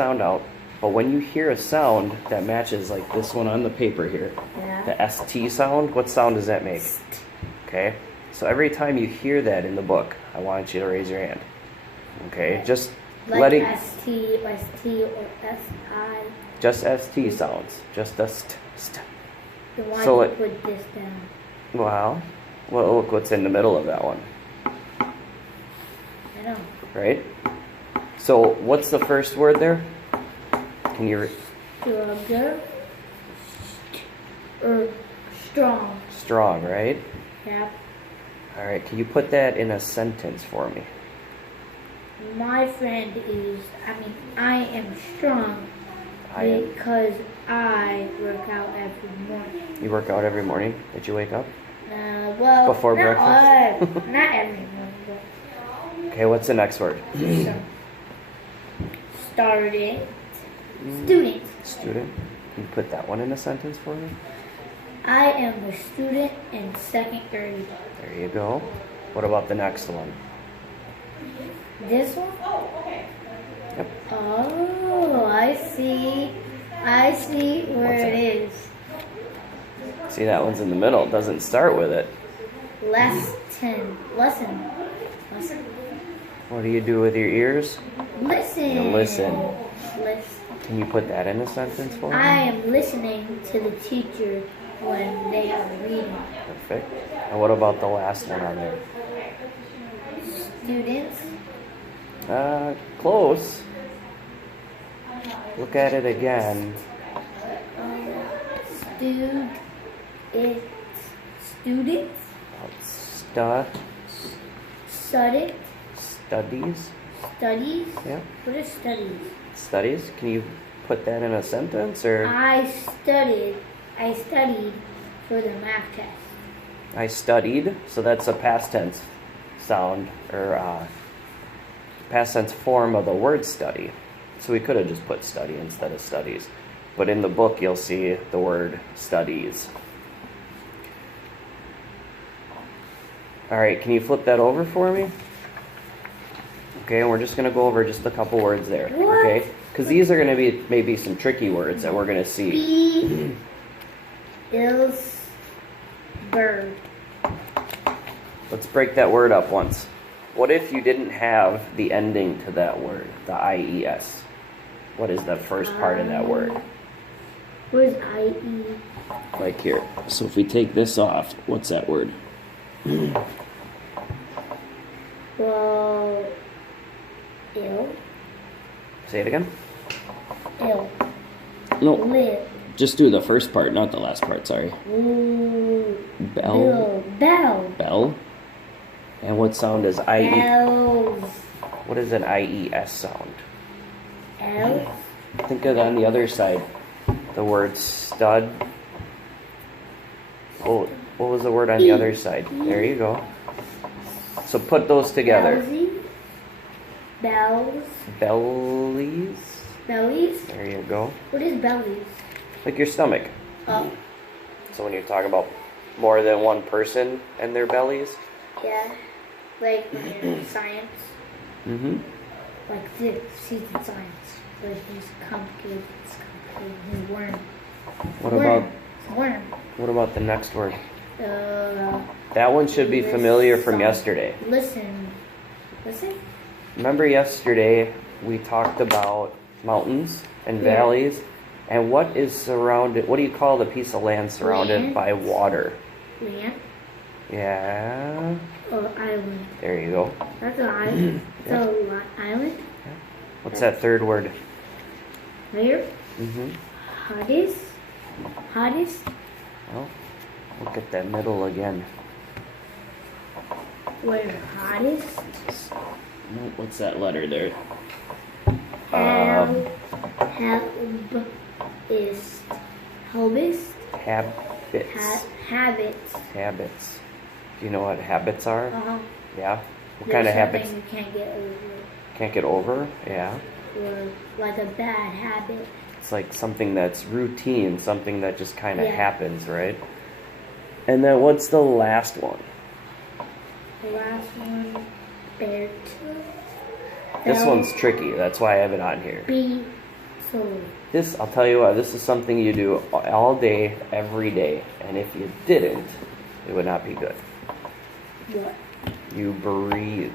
sound out. But when you hear a sound that matches like this one on the paper here, Yeah. the ST sound, what sound does that make? Okay? So every time you hear that in the book, I want you to raise your hand. Okay? Just Like letting ST, ST, or SI. just ST sounds. Just the st. Then why So do you put this down? Wow. Well, look what's in the middle of that one, I know. right? So what's the first word there? Can you Stronger. Or strong. strong, right? Yeah. All right. Can you put that in a sentence for me? My friend I am strong because I work out every morning. You work out every morning? Did you wake up? Well, Before not breakfast? not every morning, but Okay, what's the next word? started. Student. Student. Can you put that one in a sentence for me? I am a student in second grade. There you go. What about the next one? This one? Yep. Oh, I see. I see where What's it that? is. See, that one's in the middle. It doesn't start with it. Lesson. Lesson. Lesson. What do you do with your ears? Listen. You listen. Listen. Can you put that in a sentence for me? I am listening to the teacher when they are reading. Perfect. And what about the last one on there? Students. Close. Look at it again. Students. Studied. Studies. Studies. Yeah. What is studies? Studies. Can you put that in a sentence or? I studied for the math test. I studied. So that's a past tense sound or past tense form of the word study. So we could have just put study instead of studies. But in the book, you'll see the word studies. All right, can you flip that over for me? Okay, and we're just going to go over just a couple words there. What? Okay, because these are going to be maybe some tricky words that we're going to see. B is bird. Let's break that word up once. What if you didn't have the ending to that word, the IES? What is the first part of that word? Where's IE? Like here. So if we take this off, what's that word? Well, ill. Say it again. Ill. No, Live. just do the first part, not the last part, sorry. Ooh. Bell. Bell. Bell. And what sound is IE? Bells. What is an IES sound? Elf. Think of it on the other side. The word stud. Oh, what was the word on the other side? There you go. So put those together. Bellsy. Bells. Bellies. Bellies. There you go. What is bellies? Like your stomach. Oh, So when you're talking about more than one person and their bellies. yeah. Like when you're in science. Mm-hmm. Like this. She's in science. But he's complicated. It's complicated. He's worm. What Worm. about It's worm. what about the next word? Uh, That one should be familiar from Listen. yesterday. Listen. Listen? Remember yesterday we talked about mountains and Yeah. valleys, and what is surrounded? What do you call the piece of land surrounded Land. by water? Land. Yeah, Or island. there you go. That's an island. Yeah. So, island. What's that third word? Where? Mm-hmm. Hottest. Hottest. Well, look at that middle again. Where? Hottest. What's that letter there? Habist. Habist. Habits. Habits. Habits. Do you know what habits are? Uh-huh. Yeah. What There's kind of something habits? you can't get over. Can't get over? Yeah. Or like a bad habit. It's like something that's routine, something that just kind of Yeah. happens, right? And then what's the last one? The last one, bear tooth. This one's tricky. That's why I have it on here. B. So, This, I'll tell you what, this is something you do all day, every day. And if you didn't, it would not be good. what? You breathe.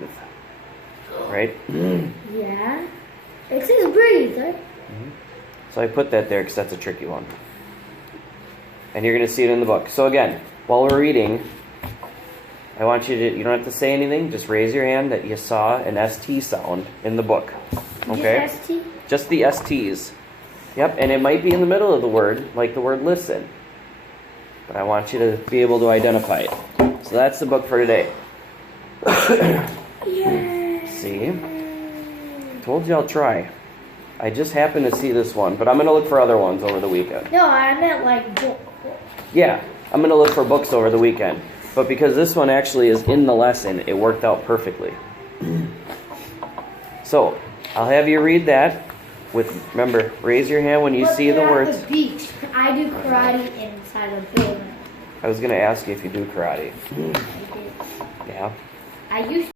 Right? Yeah. It says breathe, right? So I put that there because that's a tricky one. And you're going to see it in the book. So again, while we're reading, I want you to, you don't have to say anything, just raise your hand that you saw an ST sound in the book. Okay? Just ST? Just the STs. Yep, and it might be in the middle of the word, like the word listen. But I want you to be able to identify it. So that's the book for today. Yeah. See? Told you I'll try. I just happened to see this one, but I'm going to look for other ones over the weekend. No, I meant like book. Yeah, I'm going to look for books over the weekend. But because this one actually is in the lesson, it worked out perfectly. So, I'll have you read that with, remember, raise your hand when you see the words. The beach. I do karate inside a building. I was going to ask you if you do karate. I did. Yeah. I used